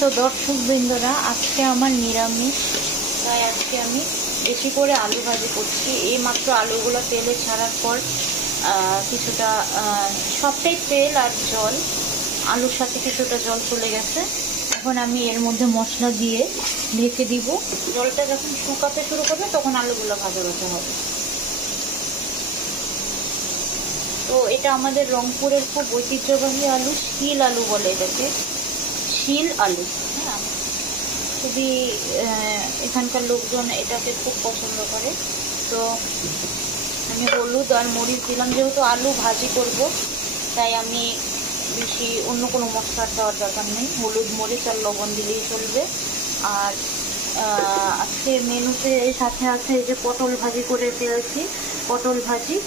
তো দর্শকবৃন্দরা, আজকে আমার নিরামিষ, তাই আজকে আমি বেশি করে আলু ভাজি করছি। এই মাত্র আলুগুলো তেলে ছাড়ার পর কিছুটা সবটাই তেল আর জল, আলুর সাথে কিছুটা জল চলে গেছে। এখন আমি এর মধ্যে মশলা দিয়ে ঢেকে দিব। জলটা যখন শুকাতে শুরু করবে তখন আলুগুলো ভাজা ভাজা হবে। তো এটা আমাদের রংপুরের খুব ঐতিহ্যবাহী আলু, শিল আলু বলে এটাকে, শিল আলু। হ্যাঁ, খুবই এখানকার লোকজন এটাকে খুব পছন্দ করে। তো আমি হলুদ আর মরিচ দিলাম, যেহেতু আলু ভাজি করব তাই আমি বেশি অন্য কোনো মশলা দেওয়ার দরকার নেই। হলুদ, মরিচ আর লবণ দিলেই চলবে। আর আজকে মেনুতে সাথে আছে এই যে পটল ভাজি করে ফেলেছি, পটল ভাজি।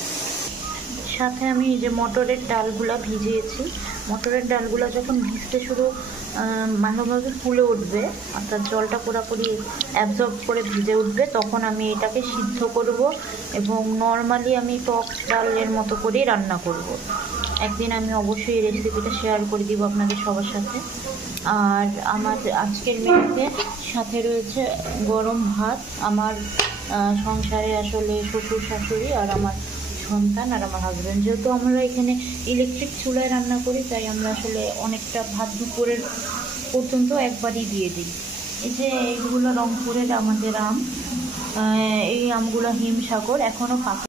সাথে আমি এই যে মটরের ডালগুলা ভিজিয়েছি। মটরের ডালগুলা যখন ভিজতে শুরু ভালোভাবে ফুলে উঠবে, অর্থাৎ জলটা পুরোপুরি অ্যাবজর্ব করে ভিজে উঠবে, তখন আমি এটাকে সিদ্ধ করব এবং নর্মালি আমি টক ডালের মতো করেই রান্না করব। একদিন আমি অবশ্যই এই রেসিপিটা শেয়ার করে দিব আপনাদের সবার সাথে। আর আমার আজকের মেনুতে সাথে রয়েছে গরম ভাত। আমার সংসারে আসলে শ্বশুর শাশুড়ি আর আমার সন্তান আর আমার হাজব্যান্ড, যেহেতু আমরা এখানে ইলেকট্রিক চুলায় রান্না করি তাই আমরা আসলে অনেকটা ভাত দুপুরের পর্যন্ত একবারই দিয়ে দিই। এই যে এইগুলো রংপুরের আমাদের আম, এই আমগুলো হিমসাগর, এখনও পাকে।